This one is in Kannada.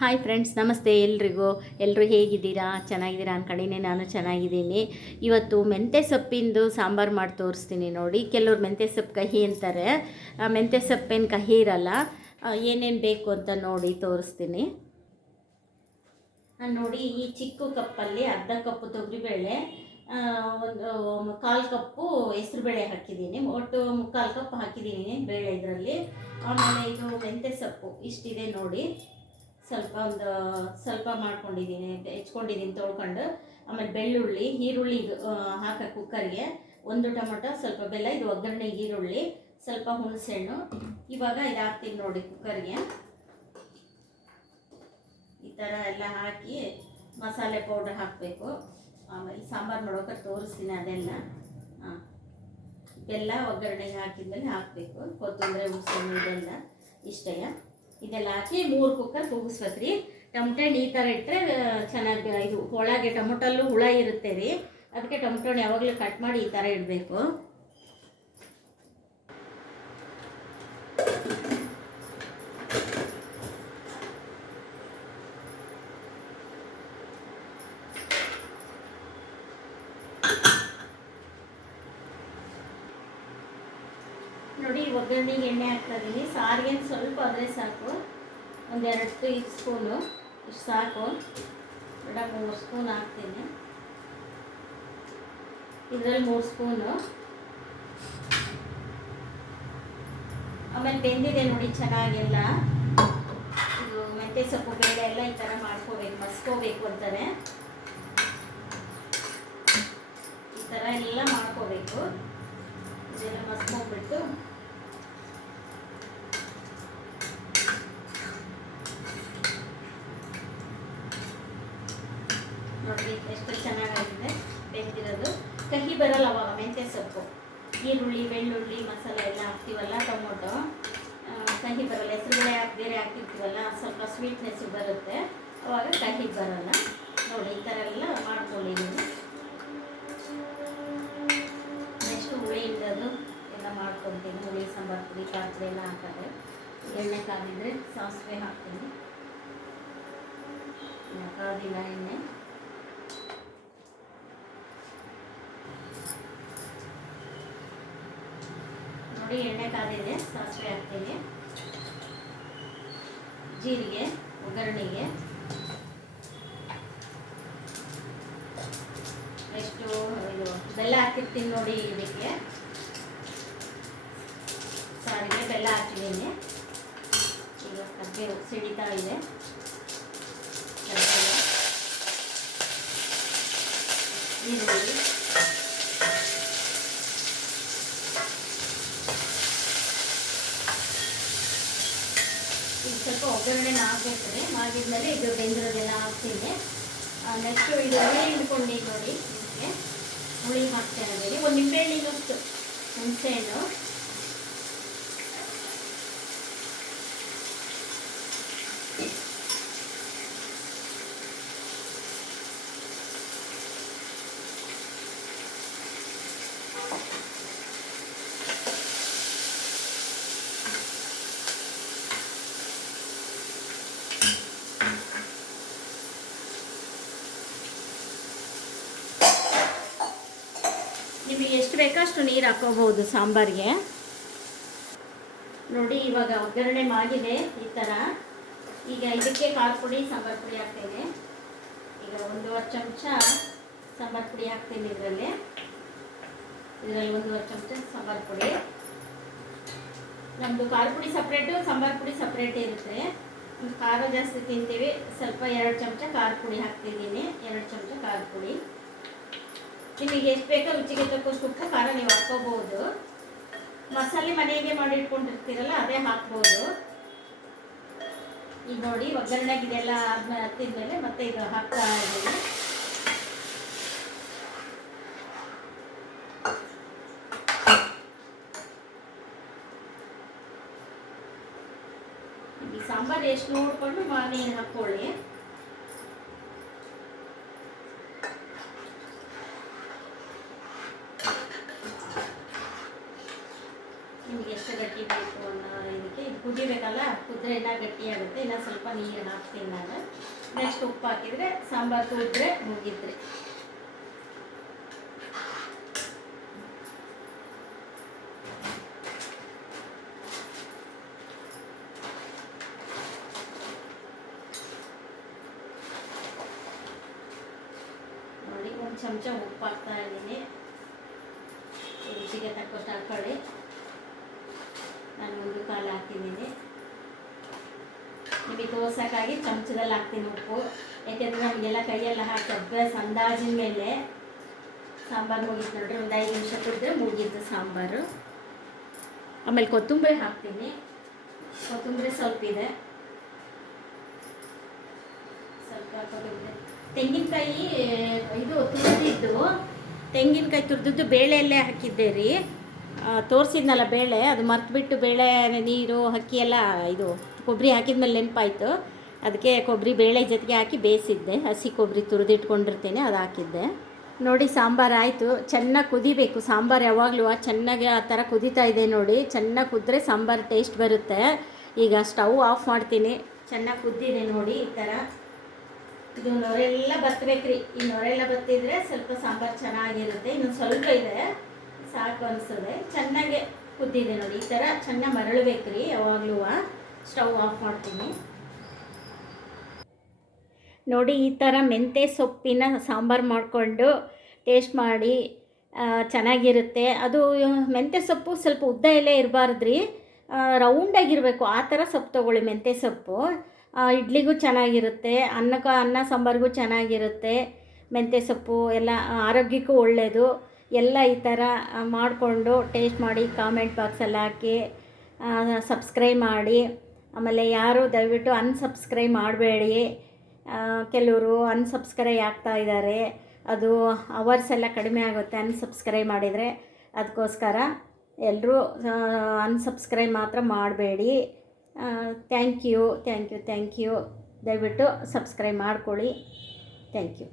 ಹಾಯ್ ಫ್ರೆಂಡ್ಸ್, ನಮಸ್ತೆ ಎಲ್ರಿಗೂ. ಎಲ್ಲರೂ ಹೇಗಿದ್ದೀರಾ? ಚೆನ್ನಾಗಿದ್ದೀರಾ ಅಂದ್ಕೊಂಡಿನಿ. ನಾನು ಚೆನ್ನಾಗಿದ್ದೀನಿ. ಇವತ್ತು ಮೆಂತ್ಯ ಸೊಪ್ಪಿಂದು ಸಾಂಬಾರು ಮಾಡಿ ತೋರಿಸ್ತೀನಿ ನೋಡಿ. ಕೆಲವ್ರು ಮೆಂತ್ಯ ಸೊಪ್ಪು ಕಹಿ ಅಂತಾರೆ. ಮೆಂತ್ಯ ಸೊಪ್ಪೇನು ಕಹಿ ಇರಲ್ಲ. ಏನೇನು ಬೇಕು ಅಂತ ನೋಡಿ ತೋರಿಸ್ತೀನಿ. ನೋಡಿ, ಈ ಚಿಕ್ಕ ಕಪ್ಪಲ್ಲಿ ಅರ್ಧ ಕಪ್ಪು ತೊಗರಿಬೇಳೆ, ಒಂದು ಕಾಲು ಕಪ್ಪು ಹೆಸರುಬೇಳೆ ಹಾಕಿದ್ದೀನಿ. ಒಟ್ಟು ಮುಕ್ಕಾಲು ಕಪ್ ಹಾಕಿದ್ದೀನಿ ಬೇಳೆ ಇದರಲ್ಲಿ. ಆಮೇಲೆ ಇದು ಮೆಂತ್ಯ ಸೊಪ್ಪು ಇಷ್ಟಿದೆ ನೋಡಿ. ಸ್ವಲ್ಪ ಮಾಡ್ಕೊಂಡಿದ್ದೀನಿ, ಹೆಚ್ಕೊಂಡಿದ್ದೀನಿ ತೊಳ್ಕೊಂಡು. ಆಮೇಲೆ ಬೆಳ್ಳುಳ್ಳಿ, ಈರುಳ್ಳಿ ಹಾಕ ಕುಕ್ಕರ್ಗೆ, ಒಂದು ಟೊಮೊಟೊ, ಸ್ವಲ್ಪ ಬೆಲ್ಲ, ಇದು ಒಗ್ಗರಣೆ ಈರುಳ್ಳಿ, ಸ್ವಲ್ಪ ಹುಣಸೆಹಣ್ಣು. ಇವಾಗ ಇದು ಹಾಕ್ತೀನಿ ನೋಡಿ ಕುಕ್ಕರ್ಗೆ. ಈ ಥರ ಎಲ್ಲ ಹಾಕಿ ಮಸಾಲೆ ಪೌಡರ್ ಹಾಕಬೇಕು. ಆಮೇಲೆ ಸಾಂಬಾರು ಮಾಡೋಕೆ ತೋರಿಸ್ತೀನಿ ಅದೆಲ್ಲ. ಬೆಲ್ಲ ಒಗ್ಗರಣೆಗೆ ಹಾಕಿದ್ಮೇಲೆ ಹಾಕಬೇಕು. ಕೊತ್ತಂಬರಿ, ಹುಣಸೆಹಣ್ಣು ಇದೆಲ್ಲ ಇದೆಲ್ಲ ಹಾಕಿ 3 ಕುಕ್ಕರ್ ಕೂಗಿಸ್ಬೇಕ್ರಿ. ಟೊಮೊಟೊ ಈ ಥರ ಇಟ್ಟರೆ ಚೆನ್ನಾಗಿ, ಇದು ಒಳಗೆ ಟೊಮೊಟೊಲ್ಲೂ ಹುಳ ಇರುತ್ತೆ ರೀ. ಅದಕ್ಕೆ ಟೊಮೊಟೊನ ಯಾವಾಗಲೂ ಕಟ್ ಮಾಡಿ ಈ ಥರ ಇಡಬೇಕು. ನೋಡಿ, ಒಗ್ಗರಣೆಗೆ ಎಣ್ಣೆ ಹಾಕ್ತಾ ಇದ್ದೀನಿ. ಸಾರಿಗೆ ಸ್ವಲ್ಪ ಆದರೆ ಸಾಕು, 1-2 ಸ್ಪೂನು ಇಷ್ಟು ಸಾಕು. 3 ಸ್ಪೂನ್ ಹಾಕ್ತೀನಿ. ಇದರಲ್ಲಿ 3 ಸ್ಪೂನು. ಆಮೇಲೆ ಬೆಂದಿದೆ ನೋಡಿ ಚೆನ್ನಾಗೆಲ್ಲ. ಇದು ಮೆಂತ್ಯ ಸೊಪ್ಪು ಬೇಳೆ ಎಲ್ಲ ಈ ಥರ ಮಾಡ್ಕೋಬೇಕು, ಮಸ್ಕೋಬೇಕು ಅಂತಾರೆ. ಈ ಥರ ಎಲ್ಲ ಮಾಡ್ಕೋಬೇಕು. ಇದೆಲ್ಲ ಮಸ್ಕೊಂಡ್ಬಿಟ್ಟು ನೋಡಿ ಎಷ್ಟು ಚೆನ್ನಾಗಾಗಿದೆ ಬೆಂದಿರೋದು. ಕಹಿ ಬರಲ್ಲ ಅವಾಗ ಮೆಂತ್ಯ ಸೊಪ್ಪು. ಈರುಳ್ಳಿ, ಬೆಳ್ಳುಳ್ಳಿ, ಮಸಾಲೆ ಎಲ್ಲ ಹಾಕ್ತೀವಲ್ಲ, ಟೊಮೊಟೊ, ಕಹಿ ಬರಲ್ಲ. ಹೆಸರುಬೇಳೆ ಬೇರೆ ಹಾಕಿರ್ತೀವಲ್ಲ, ಸ್ವಲ್ಪ ಸ್ವೀಟ್ನೆಸ್ ಬರುತ್ತೆ, ಅವಾಗ ಕಹಿ ಬರಲ್ಲ. ನೋಡಿ, ಈ ಥರ ಎಲ್ಲ ಮಾಡ್ಕೊಂಡಿದ್ದೀನಿ. ನೆಕ್ಸ್ಟ್ ಹುಳಿ ಇಡೋದು ಎಲ್ಲ ಮಾಡ್ಕೊತೀನಿ. ಹುಳಿ, ಸಾಂಬಾರು ಪುಡಿ, ಖಾರ ಪುಡಿ ಎಲ್ಲ ಹಾಕಿದ್ರೆ, ಎಣ್ಣೆ ಕಾದಿದ್ರೆ ಸಾಸಿವೆ ಹಾಕ್ತೀನಿ. ಕಾದಿಲ್ಲ ಎಣ್ಣೆ. ನೋಡಿ, ಎಣ್ಣೆ ಕಾದಿದೆ, ಸಾಸಿವೆ ಹಾಕ್ತೀನಿ. ಜೀರಿಗೆ, ಒಗ್ಗರಣೆಗೆ ಎಷ್ಟು ಇದು ಬೆಲ್ಲ ಹಾಕಿರ್ತೀನಿ ನೋಡಿ. ಇದಕ್ಕೆ ಸಾರಿಗೆ ಬೆಲ್ಲ ಹಾಕಿದ್ದೀನಿ. ಈಗ ಕಬ್ಬೆ ಸಿಡಿತಾ ಇದೆ. ಈರುಳ್ಳಿ, ಇದು ಸ್ವಲ್ಪ ಒಗ್ಗರಣೆ ಹಾಕ್ಬೇಕ್ರೆ. ಮಾಡಿದ್ಮೇಲೆ ಇದು ಬೆಂದಿರೋದೆಲ್ಲ ಹಾಕ್ತೀನಿ. ನೆಕ್ಸ್ಟು ಇದು ಹುಳಿ ಹಿಂಡ್ಕೊಂಡು ನೋಡಿ, ಇದಕ್ಕೆ ಹುಳಿ ಹಾಕ್ತೇನೆ. ಬೇರೆ 1 ನಿಂಬೆಹಣ್ಣಿನಷ್ಟು ಹುಣಸೆಹಣ್ಣು, ನಿಮಗೆ ಎಷ್ಟು ಬೇಕೋ ಅಷ್ಟು ನೀರು ಹಾಕೋಬಹುದು ಸಾಂಬಾರಿಗೆ. ನೋಡಿ, ಇವಾಗ ಒಗ್ಗರಣೆ ಆಗಿದೆ ಈ ಥರ. ಈಗ ಇದಕ್ಕೆ ಖಾರ ಪುಡಿ, ಸಾಂಬಾರು ಪುಡಿ ಹಾಕ್ತೇನೆ. ಈಗ 1.5 ಚಮಚ ಸಾಂಬಾರು ಪುಡಿ ಹಾಕ್ತೀನಿ. ಇದರಲ್ಲಿ 1.5 ಚಮಚ ಸಾಂಬಾರು ಪುಡಿ. ನಮ್ಮದು ಖಾರ ಪುಡಿ ಸಪ್ರೇಟು, ಸಾಂಬಾರು ಪುಡಿ ಸಪ್ರೇಟ್ ಇರುತ್ತೆ. ಖಾರ ಜಾಸ್ತಿ ತಿಂತೀವಿ, ಸ್ವಲ್ಪ 2 ಚಮಚ ಖಾರ ಪುಡಿ ಹಾಕ್ತಿದ್ದೀನಿ. 2 ಚಮಚ ಖಾರ ಪುಡಿ. ನಿಮಗೆ ಎಷ್ಟು ಬೇಕೋ ರುಚಿಗೆ ತಕ್ಕಷ್ಟು ಉಪ್ಪು, ಖಾರ ನೀವು ಹಾಕ್ಕೋಬಹುದು. ಮಸಾಲೆ ಮನೆಗೆ ಮಾಡಿ ಇಟ್ಕೊಂಡಿರ್ತೀರಲ್ಲ, ಅದೇ ಹಾಕ್ಬೋದು. ಈಗ ನೋಡಿ, ಒಗ್ಗರಣೆಗೆ ಇದೆಲ್ಲ ಆದ್ಮೇಲೆ ಹತ್ತಿದ್ಮೇಲೆ ಮತ್ತೆ ಇದು ಹಾಕ್ತಾ ಇದ್ದೀನಿ. ಈ ಸಾಂಬಾರು ಎಷ್ಟು ನೋಡಿಕೊಂಡು ನೀರು ಹಾಕ್ಕೊಳ್ಳಿ. ನಿಮಗೆ ಎಷ್ಟು ಗಟ್ಟಿ ಬೇಕು ಅನ್ನೋ ಇದಕ್ಕೆ ಇದು ಕುದಿಬೇಕಲ್ಲ, ಕುದ್ದ ಕುದ್ರೆ ಇನ್ನೂ ಗಟ್ಟಿಯಾಗುತ್ತೆ. ಇನ್ನೂ ಸ್ವಲ್ಪ ನೀರು ಹಾಕ್ತೀನಿ ನಾನು. ನೆಕ್ಸ್ಟ್ ಉಪ್ಪು ಹಾಕಿದರೆ ಸಾಂಬಾರು ಕುದ್ರೆ ಮುಗಿದ್ರಿ. ನೋಡಿ, ಒಂದು ಚಮಚ ಉಪ್ಪು ಹಾಕ್ತಾ ಇದ್ದೀನಿ. ರುಚಿಗೆ ತಕ್ಕಷ್ಟು ಹಾಕೊಳ್ಳಿ. ನಾನು ಒಂದು ಕಾಲು ಹಾಕಿದ್ದೀನಿ. ನಿಮಗೆ ತೋರ್ಸೋಕ್ಕಾಗಿ ಚಮಚದಲ್ಲಿ ಹಾಕ್ತೀನಿ ಉಪ್ಪು. ಯಾಕೆಂದರೆ ನಮಗೆಲ್ಲ ಕೈಯೆಲ್ಲ ಹಾಕಿ ಅಭ್ಯಾಸ. ಅಂದಾಜಿನ ಮೇಲೆ ಸಾಂಬಾರು ಮುಗೀತು ನೋಡ್ರಿ. ಒಂದು 5 ನಿಮಿಷ ಕುಡಿದ್ರೆ ಮುಗೀತು ಸಾಂಬಾರು. ಆಮೇಲೆ ಕೊತ್ತಂಬರಿ ಹಾಕ್ತೀನಿ. ಕೊತ್ತಂಬರಿ ಸ್ವಲ್ಪ ಇದೆ, ಸ್ವಲ್ಪ ಕೊತ್ತಂಬರಿ. ತೆಂಗಿನಕಾಯಿ ಇದು ತುರಿದಿದ್ದು, ತೆಂಗಿನಕಾಯಿ ತುರಿದಿದ್ದು ಬೇಳೆಯಲ್ಲೇ ಹಾಕಿದ್ದೆ ರೀ. ತೋರಿಸಿದ್ನಲ್ಲ ಬೇಳೆ, ಅದು ಮರ್ತುಬಿಟ್ಟು ಬೇಳೆ ನೀರು ಅಕ್ಕಿ ಎಲ್ಲ ಇದು ಕೊಬ್ಬರಿ ಹಾಕಿದ್ಮೇಲೆ ನೆನಪಾಯಿತು. ಅದಕ್ಕೆ ಕೊಬ್ಬರಿ ಬೇಳೆ ಜೊತೆಗೆ ಹಾಕಿ ಬೇಯಿಸಿದ್ದೆ. ಹಸಿ ಕೊಬ್ಬರಿ ತುರಿದಿಟ್ಕೊಂಡಿರ್ತೇನೆ, ಅದು ಹಾಕಿದ್ದೆ. ನೋಡಿ, ಸಾಂಬಾರು ಆಯಿತು. ಚೆನ್ನಾಗಿ ಕುದಿಬೇಕು ಸಾಂಬಾರು. ಯಾವಾಗಲೂ ಚೆನ್ನಾಗಿ ಆ ಥರ ಕುದೀತಾ ಇದೆ ನೋಡಿ. ಚೆನ್ನಾಗಿ ಕುದ್ರೆ ಸಾಂಬಾರು ಟೇಸ್ಟ್ ಬರುತ್ತೆ. ಈಗ ಸ್ಟವ್ ಆಫ್ ಮಾಡ್ತೀನಿ. ಚೆನ್ನಾಗಿ ಕುದ್ದಿದೆ ನೋಡಿ. ಈ ಥರ ಇದು ನೊರೆಲ್ಲ ಬತ್ತಬೇಕ್ರಿ. ಈ ನೊರೆಲ್ಲ ಬತ್ತಿದ್ರೆ ಸ್ವಲ್ಪ ಸಾಂಬಾರು ಚೆನ್ನಾಗಿರುತ್ತೆ. ಇನ್ನೊಂದು ಸ್ವಲ್ಪ ಇದೆ, ಸಾಕು ಅನಿಸ್ತದೆ. ಚೆನ್ನಾಗೆ ಕುದ್ದಿದೆ ನೋಡಿ. ಈ ಥರ ಚೆನ್ನಾಗಿ ಮರಳಬೇಕ್ರಿ ಯಾವಾಗಲೂ. ಸ್ಟವ್ ಆಫ್ ಮಾಡ್ತೀನಿ. ನೋಡಿ, ಈ ಥರ ಮೆಂತ್ಯ ಸೊಪ್ಪಿನ ಸಾಂಬಾರು ಮಾಡಿಕೊಂಡು ಟೇಸ್ಟ್ ಮಾಡಿ, ಚೆನ್ನಾಗಿರುತ್ತೆ. ಅದು ಮೆಂತ್ಯ ಸೊಪ್ಪು ಸ್ವಲ್ಪ ಉದ್ದ ಎಲೆ ಇರಬಾರ್ದ್ರಿ, ರೌಂಡಾಗಿರಬೇಕು. ಆ ಥರ ಸೊಪ್ಪು ತೊಗೊಳ್ಳಿ. ಮೆಂತ್ಯ ಸೊಪ್ಪು ಇಡ್ಲಿಗೂ ಚೆನ್ನಾಗಿರುತ್ತೆ, ಅನ್ನ ಸಾಂಬಾರಿಗೂ ಚೆನ್ನಾಗಿರುತ್ತೆ. ಮೆಂತ್ಯ ಸೊಪ್ಪು ಎಲ್ಲ ಆರೋಗ್ಯಕ್ಕೂ ಒಳ್ಳೆಯದು. ಎಲ್ಲ ಈ ಥರ ಮಾಡಿಕೊಂಡು ಟೇಸ್ಟ್ ಮಾಡಿ ಕಾಮೆಂಟ್ ಬಾಕ್ಸಲ್ಲಿ ಹಾಕಿ ಸಬ್ಸ್ಕ್ರೈಬ್ ಮಾಡಿ. ಆಮೇಲೆ ಯಾರು ದಯವಿಟ್ಟು ಅನ್ಸಬ್ಸ್ಕ್ರೈಬ್ ಮಾಡಬೇಡಿ. ಕೆಲವರು ಅನ್ಸಬ್ಸ್ಕ್ರೈಬ್ ಆಗ್ತಾ ಇದ್ದಾರೆ. ಅದು ಅವರ್ಸ್ ಎಲ್ಲ ಕಡಿಮೆ ಆಗುತ್ತೆ ಅನ್ಸಬ್ಸ್ಕ್ರೈಬ್ ಮಾಡಿದರೆ. ಅದಕ್ಕೋಸ್ಕರ ಎಲ್ಲರೂ ಅನ್ಸಬ್ಸ್ಕ್ರೈಬ್ ಮಾತ್ರ ಮಾಡಬೇಡಿ. Thank you. ದಯವಿಟ್ಟು ಸಬ್ಸ್ಕ್ರೈಬ್ ಮಾಡ್ಕೊಳ್ಳಿ. Thank you.